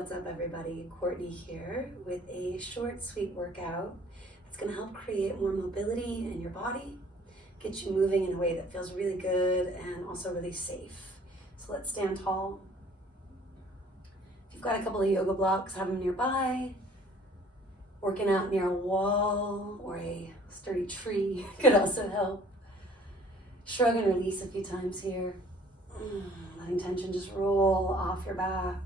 What's up, everybody? Courtney here with a short, sweet workout that's going to help create more mobility in your body, get you moving in a way that feels really good and also really safe. So let's stand tall. If you've got a couple of yoga blocks, have them nearby. Working out near a wall or a sturdy tree could also help. Shrug and release a few times here. Letting tension just roll off your back.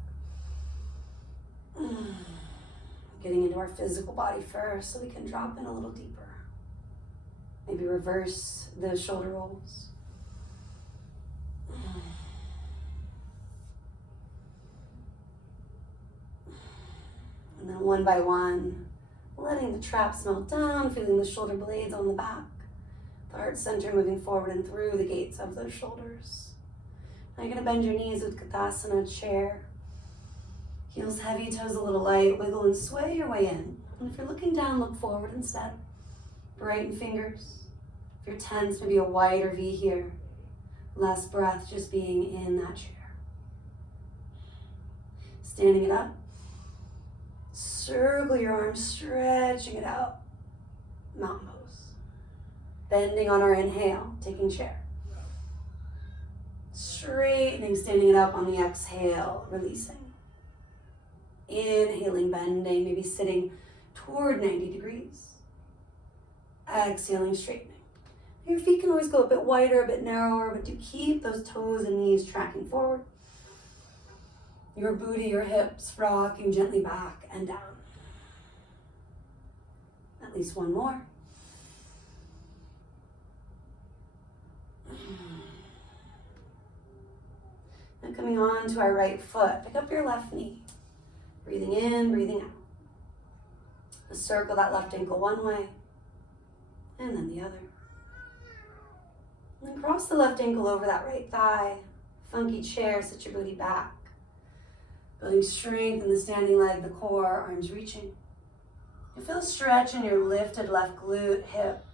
Getting into our physical body first so we can drop in a little deeper. Maybe reverse the shoulder rolls. And then one by one, letting the traps melt down, feeling the shoulder blades on the back, the heart center moving forward and through the gates of those shoulders. Now you're going to bend your knees with Utkatasana chair. Heels heavy, toes a little light, wiggle and sway your way in. And if you're looking down, look forward instead. Brighten fingers. If you're tense, maybe a wider V here. Last breath, just being in that chair. Standing it up. Circle your arms, stretching it out. Mountain pose. Bending on our inhale, taking chair. Straightening, standing it up on the exhale, releasing. Inhaling, bending, maybe sitting toward 90 degrees. Exhaling, straightening. Your feet can always go a bit wider, a bit narrower, but do keep those toes and knees tracking forward. Your booty, your hips rocking gently back and down. At least one more. Now coming on to our right foot, pick up your left knee. Breathing in, breathing out. Just circle that left ankle one way, and then the other. And then cross the left ankle over that right thigh. Funky chair, sit your booty back. Building strength in the standing leg, the core, arms reaching. You feel a stretch in your lifted left glute, hip.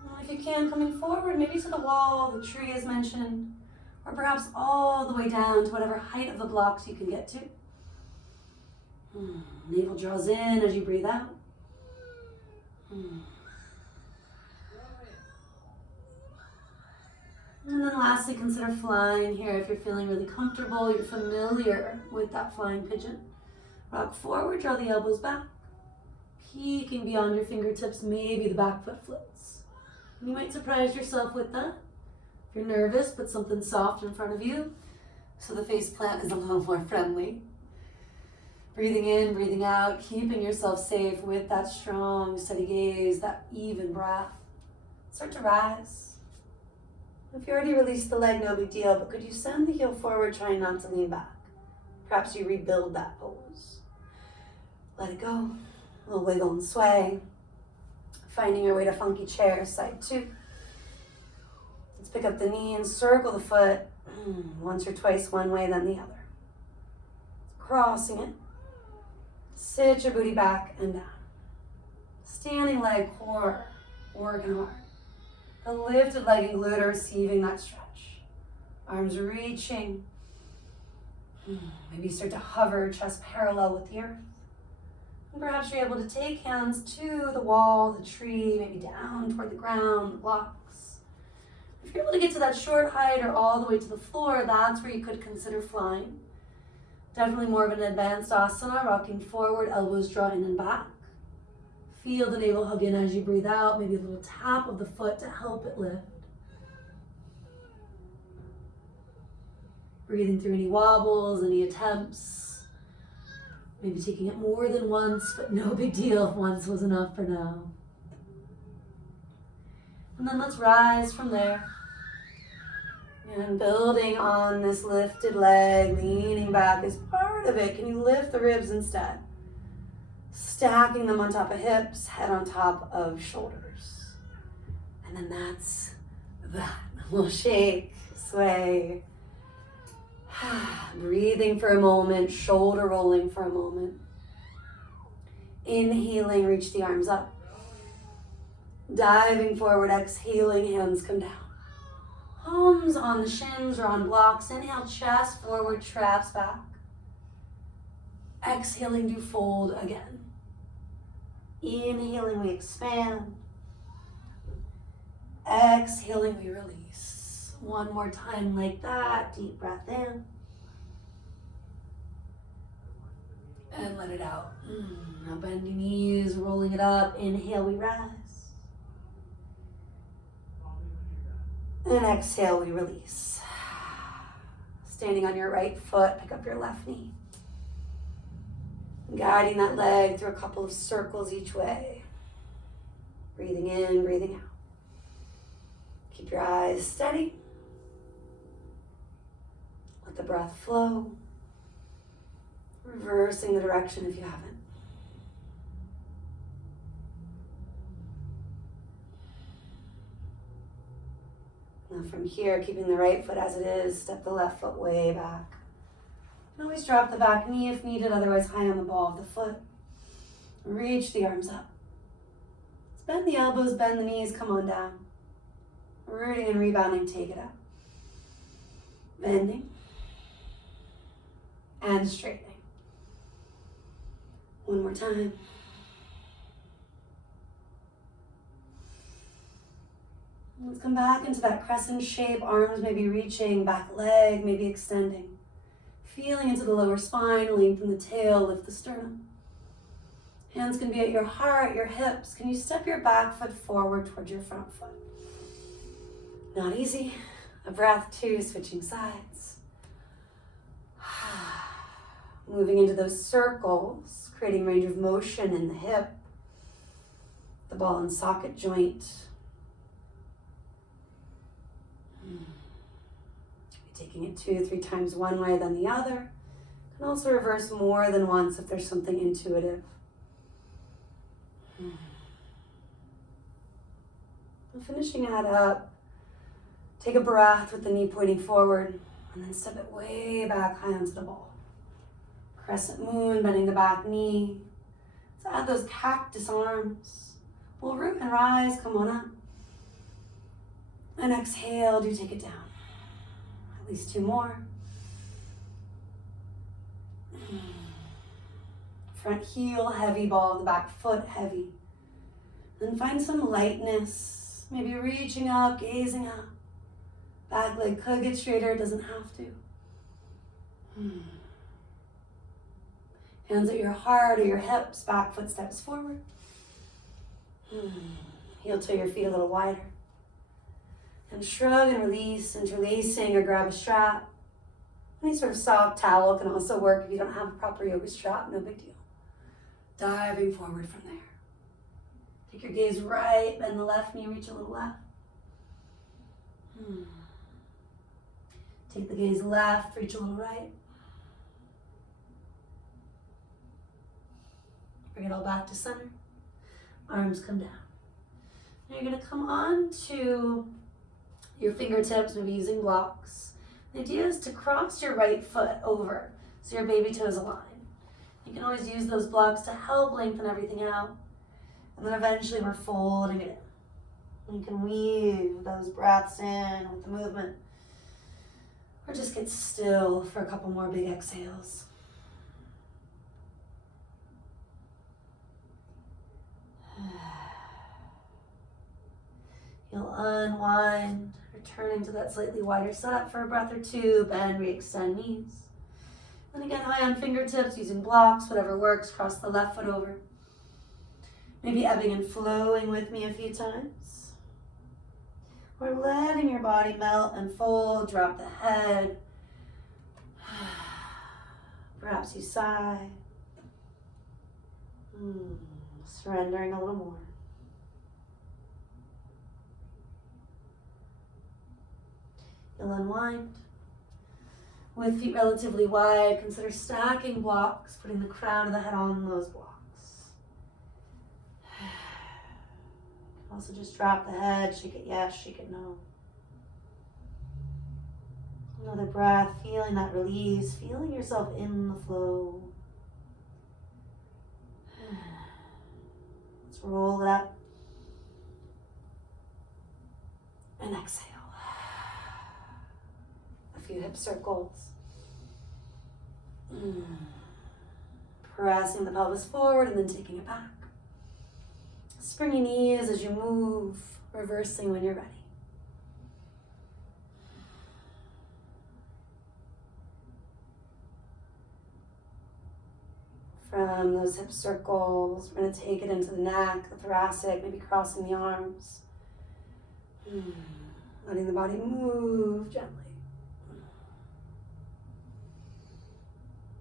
And if you can, coming forward, maybe to the wall, the tree as mentioned, or perhaps all the way down to whatever height of the blocks you can get to. Navel draws in as you breathe out. And then lastly, consider flying here if you're feeling really comfortable, you're familiar with that flying pigeon. Rock forward, draw the elbows back. Peeking beyond your fingertips, maybe the back foot flips. You might surprise yourself with that. If you're nervous, put something soft in front of you so the face plant is a little more friendly. Breathing in, breathing out, keeping yourself safe with that strong, steady gaze, that even breath. Start to rise. If you already released the leg, no big deal, but could you send the heel forward, trying not to lean back? Perhaps you rebuild that pose. Let it go. A little wiggle and sway. Finding your way to funky chair, side two. Let's pick up the knee and circle the foot. Once or twice one way, then the other. Crossing it. Sit your booty back and down. Standing leg, core, working hard. The lifted leg and glute are receiving that stretch. Arms reaching. Maybe start to hover, chest parallel with the earth. And perhaps you're able to take hands to the wall, the tree, maybe down toward the ground, the blocks. If you're able to get to that short height or all the way to the floor, that's where you could consider flying. Definitely more of an advanced asana, rocking forward, elbows draw in and back. Feel the navel hug in as you breathe out, maybe a little tap of the foot to help it lift. Breathing through any wobbles, any attempts. Maybe taking it more than once, but no big deal if once was enough for now. And then let's rise from there. And building on this lifted leg, leaning back is part of it. Can you lift the ribs instead? Stacking them on top of hips, head on top of shoulders. And then that's that. We'll shake, sway. Breathing for a moment, shoulder rolling for a moment. Inhaling, reach the arms up. Diving forward, exhaling, hands come down. Palms on the shins or on blocks. Inhale, chest forward, traps back. Exhaling to fold again. Inhaling, we expand. Exhaling, we release. One more time like that. Deep breath in. And let it out. Now bending knees, rolling it up. Inhale, we rise. And exhale, we release. Standing on your right foot, pick up your left knee. Guiding that leg through a couple of circles each way. Breathing in, breathing out. Keep your eyes steady. Let the breath flow. Reversing the direction if you haven't. Now from here, keeping the right foot as it is, step the left foot way back. You can always drop the back knee if needed, otherwise high on the ball of the foot. Reach the arms up. Let's bend the elbows, bend the knees, come on down. Rooting and rebounding, take it up. Bending and straightening. One more time. Let's come back into that crescent shape, arms maybe reaching, back leg maybe extending. Feeling into the lower spine, lengthen the tail, lift the sternum. Hands can be at your heart, your hips. Can you step your back foot forward towards your front foot? Not easy. A breath, two, switching sides. Moving into those circles, creating range of motion in the hip, the ball and socket joint. Taking it 2-3 times one way, then the other. You can also reverse more than once if there's something intuitive. And finishing that up, take a breath with the knee pointing forward, and then step it way back high onto the ball. Crescent moon, bending the back knee. Let's add those cactus arms. We'll root and rise, come on up. And exhale, do take it down. At least 2 more. Front heel heavy, ball of the back foot heavy. Then find some lightness, maybe reaching up, gazing up. Back leg could get straighter, it doesn't have to. Hands at your heart or your hips, back foot steps forward. Heel toe your feet a little wider. And shrug and release, interlacing or grab a strap. Any sort of soft towel can also work if you don't have a proper yoga strap, no big deal. Diving forward from there. Take your gaze right, bend the left knee, reach a little left. Take the gaze left, reach a little right. Bring it all back to center. Arms come down. Now you're going to come on to your fingertips, maybe using blocks. The idea is to cross your right foot over so your baby toes align. You can always use those blocks to help lengthen everything out. And then eventually we're folding it in. You can weave those breaths in with the movement. Or just get still for a couple more big exhales. You'll unwind, returning to that slightly wider setup for a breath or two, bend, re-extend knees. And again, high on fingertips, using blocks, whatever works, cross the left foot over. Maybe ebbing and flowing with me a few times. Or letting your body melt and fold, drop the head. Perhaps you sigh. Surrendering a little more. You'll unwind. With feet relatively wide, consider stacking blocks, putting the crown of the head on those blocks. Also just drop the head, shake it yes, shake it no. Another breath, feeling that release, feeling yourself in the flow. Let's roll it up. And exhale. A few hip circles. Pressing the pelvis forward and then taking it back. Springy knees as you move, reversing when you're ready. From those hip circles, we're going to take it into the neck, the thoracic, maybe crossing the arms. Letting the body move gently.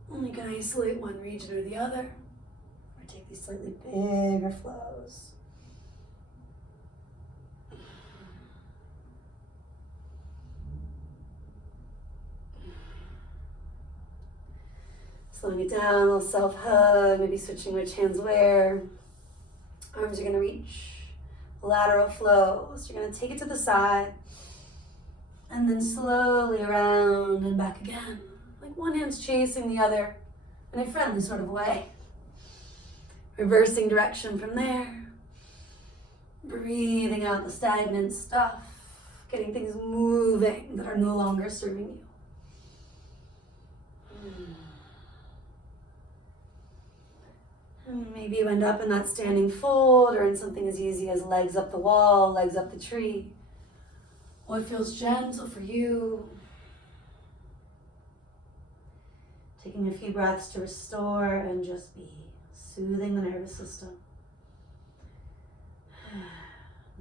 And you can isolate one region or the other, or take these slightly bigger flows. Slowing it down, a little self-hug, maybe switching which hands where. Arms are going to reach. Lateral flow. So you're going to take it to the side, and then slowly around and back again. Like one hand's chasing the other in a friendly sort of way. Reversing direction from there. Breathing out the stagnant stuff. Getting things moving that are no longer serving you. And maybe you end up in that standing fold or in something as easy as legs up the wall, legs up the tree. What feels gentle for you. Taking a few breaths to restore and just be soothing the nervous system.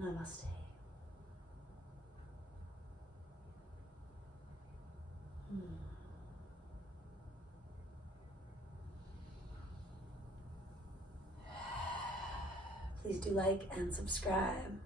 Namaste. Please do like and subscribe.